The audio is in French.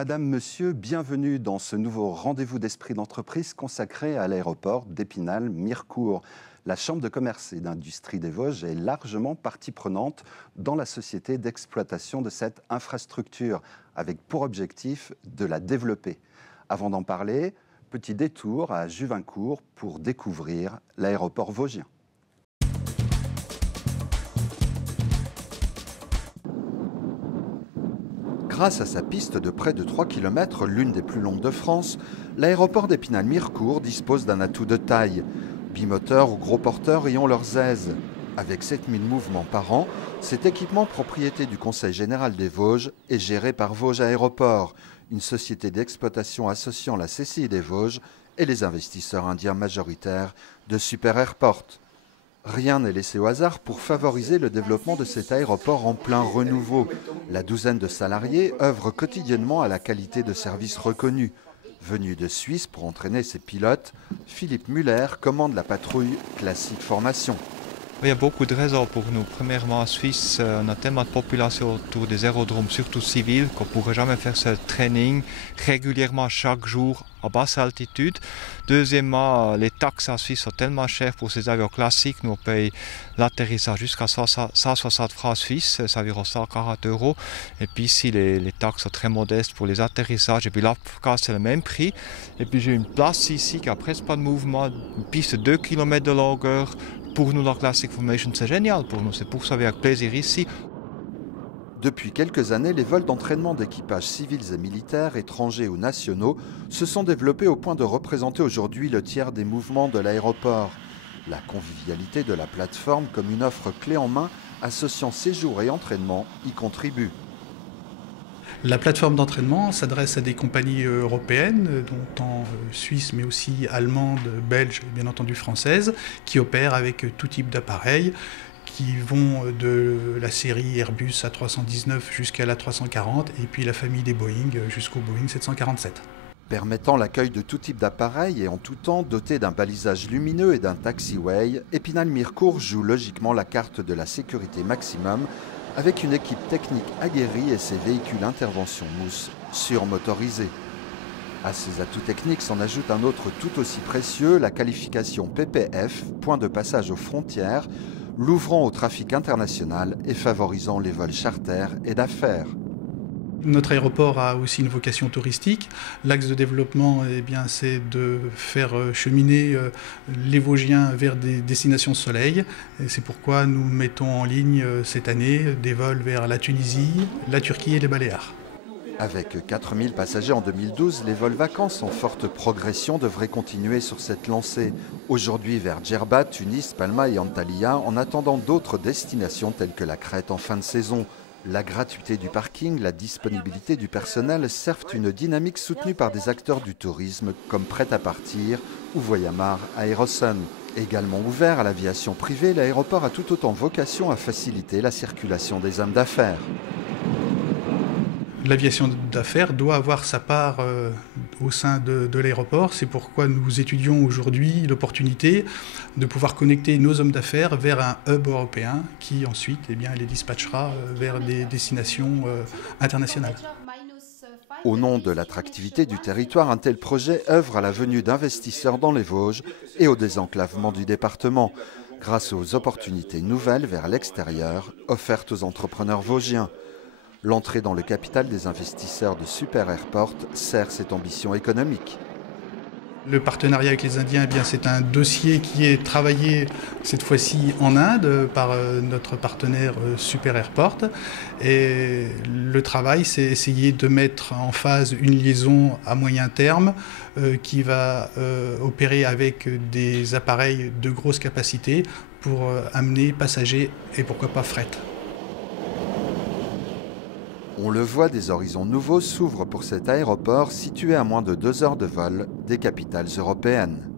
Madame, Monsieur, bienvenue dans ce nouveau rendez-vous d'esprit d'entreprise consacré à l'aéroport d'Épinal-Mirecourt. La Chambre de commerce et d'industrie des Vosges est largement partie prenante dans la société d'exploitation de cette infrastructure, avec pour objectif de la développer. Avant d'en parler, petit détour à Juvincourt pour découvrir l'aéroport vosgien. Grâce à sa piste de près de 3 km, l'une des plus longues de France, l'aéroport d'Épinal-Mirecourt dispose d'un atout de taille. Bimoteurs ou gros porteurs y ont leurs aises. Avec 7000 mouvements par an, cet équipement propriété du Conseil général des Vosges est géré par Vosges Aéroport, une société d'exploitation associant la CCI des Vosges et les investisseurs indiens majoritaires de Super Airport. Rien n'est laissé au hasard pour favoriser le développement de cet aéroport en plein renouveau. La douzaine de salariés œuvrent quotidiennement à la qualité de service reconnue. Venu de Suisse pour entraîner ses pilotes, Philippe Muller commande la patrouille Classique Formation. Il y a beaucoup de raisons pour nous. Premièrement, en Suisse, on a tellement de population autour des aérodromes, surtout civils, qu'on ne pourrait jamais faire ce training régulièrement chaque jour à basse altitude. Deuxièmement, les taxes en Suisse sont tellement chères pour ces avions classiques. Nous, on paye l'atterrissage jusqu'à 160 francs suisses, c'est environ 140 €. Et puis ici, les taxes sont très modestes pour les atterrissages. Et puis là, c'est le même prix. Et puis j'ai une place ici qui n'a presque pas de mouvement, une piste de 2 km de longueur. Pour nous, la Classic Formation, c'est génial pour nous. C'est pour ça avec plaisir ici. Depuis quelques années, les vols d'entraînement d'équipages civils et militaires, étrangers ou nationaux, se sont développés au point de représenter aujourd'hui le tiers des mouvements de l'aéroport. La convivialité de la plateforme comme une offre clé en main associant séjour et entraînement y contribue. La plateforme d'entraînement s'adresse à des compagnies européennes, dont en Suisse, mais aussi allemandes, belges et bien entendu françaises, qui opèrent avec tout type d'appareils, qui vont de la série Airbus A319 jusqu'à l'A340, et puis la famille des Boeing jusqu'au Boeing 747. Permettant l'accueil de tout type d'appareils et en tout temps doté d'un balisage lumineux et d'un taxiway, Épinal-Mirecourt joue logiquement la carte de la sécurité maximum avec une équipe technique aguerrie et ses véhicules intervention mousse surmotorisés. À ces atouts techniques s'en ajoute un autre tout aussi précieux, la qualification PPF, point de passage aux frontières, l'ouvrant au trafic international et favorisant les vols charter et d'affaires. Notre aéroport a aussi une vocation touristique. L'axe de développement, c'est de faire cheminer les Vosgiens vers des destinations soleil. C'est pourquoi nous mettons en ligne cette année des vols vers la Tunisie, la Turquie et les Baléares. Avec 4000 passagers en 2012, les vols vacances en forte progression devraient continuer sur cette lancée. Aujourd'hui vers Djerba, Tunis, Palma et Antalya, en attendant d'autres destinations telles que la Crète en fin de saison. La gratuité du parking, la disponibilité du personnel servent une dynamique soutenue par des acteurs du tourisme comme Prêt à partir ou Voyamar Aérosun. Également ouvert à l'aviation privée, l'aéroport a tout autant vocation à faciliter la circulation des hommes d'affaires. L'aviation d'affaires doit avoir sa part au sein de l'aéroport. C'est pourquoi nous étudions aujourd'hui l'opportunité de pouvoir connecter nos hommes d'affaires vers un hub européen qui ensuite les dispatchera vers des destinations internationales. Au nom de l'attractivité du territoire, un tel projet œuvre à la venue d'investisseurs dans les Vosges et au désenclavement du département, grâce aux opportunités nouvelles vers l'extérieur offertes aux entrepreneurs vosgiens. L'entrée dans le capital des investisseurs de Super Airport sert cette ambition économique. Le partenariat avec les Indiens, c'est un dossier qui est travaillé cette fois-ci en Inde par notre partenaire Super Airport. Et le travail, c'est essayer de mettre en phase une liaison à moyen terme qui va opérer avec des appareils de grosse capacité pour amener passagers et pourquoi pas fret. On le voit, des horizons nouveaux s'ouvrent pour cet aéroport situé à moins de 2 heures de vol des capitales européennes.